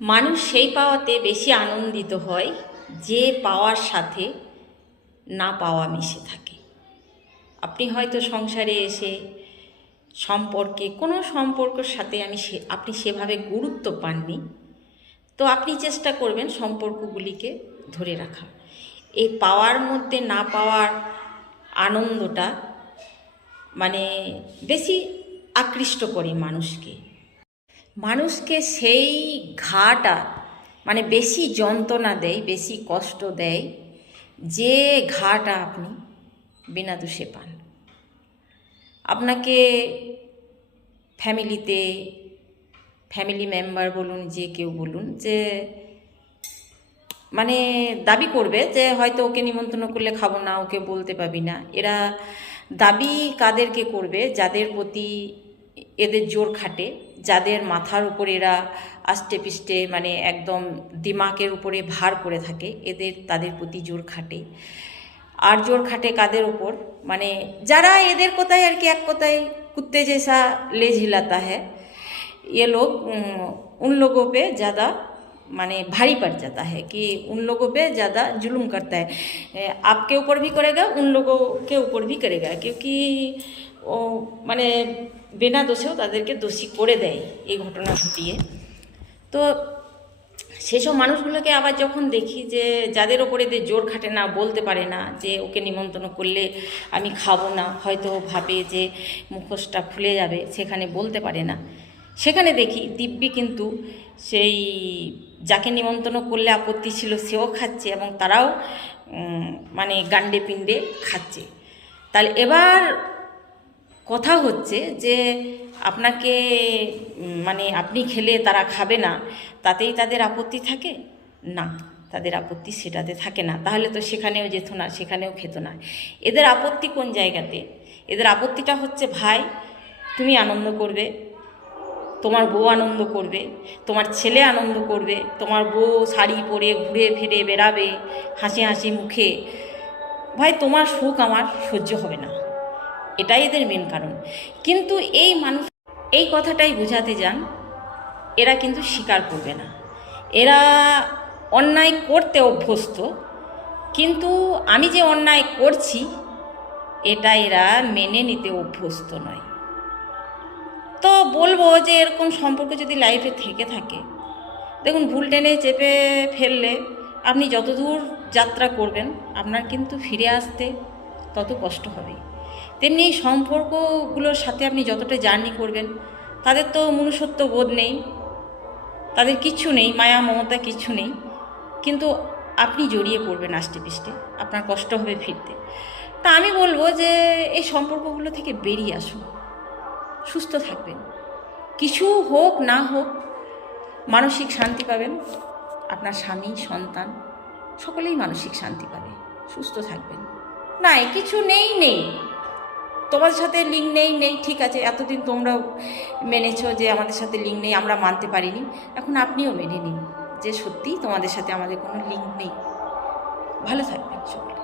মানুষ সেই পাওয়াতে বেশি আনন্দিত হয় যে পাওয়ার সাথে না পাওয়া মিশে থাকে। আপনি হয়তো সংসারে এসে কোনো সম্পর্কের সাথে আপনি সেভাবে গুরুত্ব পাননি, তো আপনি চেষ্টা করবেন সম্পর্কগুলিকে ধরে রাখা। এই পাওয়ার মধ্যে না পাওয়ার আনন্দটা বেশি আকৃষ্ট করে মানুষকে সেই ঘাটা বেশি যন্ত্রণা দেয়, বেশি কষ্ট দেয় যে ঘাটা আপনি বিনা দোষে পান। আপনাকে ফ্যামিলি মেম্বার বলুন, যে কেউ বলুন, যে দাবি করবে যে হয়তো ওকে নিমন্ত্রণ করলে খাবো না, ওকে বলতে পারবি না। এরা দাবি কাদেরকে করবে? যাদের প্রতি এদের জোর খাটে, যাদের মাথার উপর এরা আষ্টে পিষ্টে একদম দিমাগের উপরে ভার করে থাকে, তাদের প্রতি জোর খাটে। আর জোর খাটে কাদের ওপর? যারা এদের কথায় আর কি, এক কথায় कुत्ते जैसा लेज हिलाता है, ये लोग उन लोगों पे ज़्यादा भारी पड़ जाता है कि उन लोगों पे ज़्यादा जुल्म करता है। आपके ऊपर भी करेगा, उन लोगों के ऊपर भी करेगा, क्योंकि ও বিনা দোষেও তাদেরকে দোষী করে দেয় এই ঘটনা ঘটিয়ে। তো সেসব মানুষগুলোকে আবার যখন দেখি যে যাদের ওপরে এদের জোর খাটে না, বলতে পারে না যে ওকে নিমন্ত্রণ করলে আমি খাবো না, হয়তো ভাবে যে মুখোশটা খুলে যাবে, সেখানে বলতে পারে না, সেখানে দেখি দিব্যি কিন্তু সেই যাকে নিমন্ত্রণ করলে আপত্তি ছিল সেও খাচ্ছে, এবং তারাও গান্ডে পিণ্ডে খাচ্ছে। তাহলে এবার কথা হচ্ছে যে আপনাকে আপনি খেলে তারা খাবে না, তাতেই তাদের আপত্তি থাকে না? তাদের আপত্তি সেটাতে থাকে না, তাহলে তো সেখানেও যেত না, সেখানেও খেত না। এদের আপত্তি কোন জায়গাতে? এদের আপত্তিটা হচ্ছে, ভাই তুমি আনন্দ করবে, তোমার বউ আনন্দ করবে, তোমার ছেলে আনন্দ করবে, তোমার বউ শাড়ি পরে ঘুরে ফিরে বেড়াবে হাসি হাসি মুখে, ভাই তোমার সুখ আমার সহ্য হবে না, এটাই এদের মেন কারণ। কিন্তু এই মানুষ এই কথাটাই বোঝাতে যান, এরা কিন্তু স্বীকার করবে না। এরা অন্যায় করতে অভ্যস্ত, কিন্তু আমি যে অন্যায় করছি এটা এরা মেনে নিতে অভ্যস্ত নয়। তো বলবো যে এরকম সম্পর্ক যদি লাইফে থেকে থাকে, দেখুন ভুল টেনে চেপে ফেললে আপনি যত দূর যাত্রা করবেন আপনার কিন্তু ফিরে আসতে তত কষ্ট হবে। তেমনি এই সম্পর্কগুলোর সাথে আপনি যতটা জার্নি করবেন, তাদের তো মনুষ্যত্ব বোধ নেই, তাদের কিচ্ছু নেই, মায়া মমতা কিচ্ছু নেই, কিন্তু আপনি জড়িয়ে পড়বেন আষ্টে পিষ্টে, আপনার কষ্ট হবে ফিরতে। তা আমি বলবো যে এই সম্পর্কগুলো থেকে বেরিয়ে আসুন, সুস্থ থাকবেন, কিছু হোক না হোক মানসিক শান্তি পাবেন, আপনার স্বামী সন্তান সকলেই মানসিক শান্তি পাবে, সুস্থ থাকবেন। না কিছু নেই তোমাদের সাথে লিঙ্ক নেই, ঠিক আছে, এতদিন তোমরাও মেনেছো যে আমাদের সাথে লিঙ্ক নেই, আমরা মানতে পারিনি, এখন আপনিও মেনে নিন যে সত্যিই তোমাদের সাথে আমাদের কোনো লিঙ্ক নেই। ভালো থাকবেন সকলে।